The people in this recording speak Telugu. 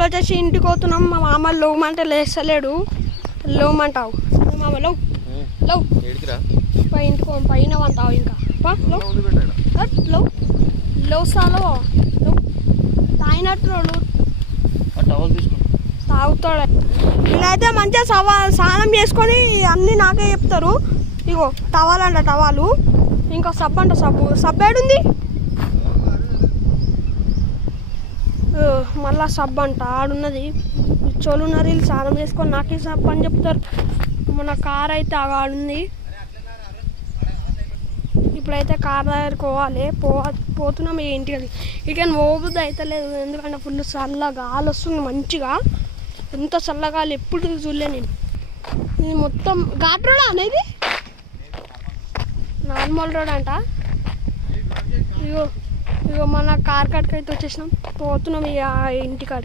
ఇప్పుడు వచ్చేసి ఇంటికి పోతున్నాం. మా మామ లోమంటే లేస్తలేడు. లోమంటావు మామ లవ్ లవ్ ఇంటికి పైన అంటావు ఇంకా లవ్ లవ్ సాలో తాగినట్టు తాగుతాడు. వీళ్ళైతే మంచిగా స్నానం చేసుకొని అన్నీ నాకే చెప్తారు. ఇగో టవాల్ అంట టవాలు, ఇంకా సబ్బు అంట సబ్బు ఏడుంది, మళ్ళా సబ్బు అంట ఆడున్నది. చోలున్నారు వీళ్ళు స్నానం చేసుకొని నాకే సబ్బు అని చెప్తారు. మన కార్ అయితే ఆడుంది. ఇప్పుడైతే కార్ దగ్గరికి పోతున్నాం ఇంటికి. ఇక పోబుద్ది అయితే లేదు, ఎందుకంటే ఫుల్ చల్లగా గాలి వస్తుంది మంచిగా. ఎంత చల్లగాలి ఎప్పుడు చూడలే నేను. ఇది మొత్తం ఘాట్ రోడ్ అనేది నార్మల్ రోడ్ అంట. ఇగో మన కార్ కాడికి అయితే వచ్చేసినాం. పోతున్నాం ఇక ఇంటికాడికి.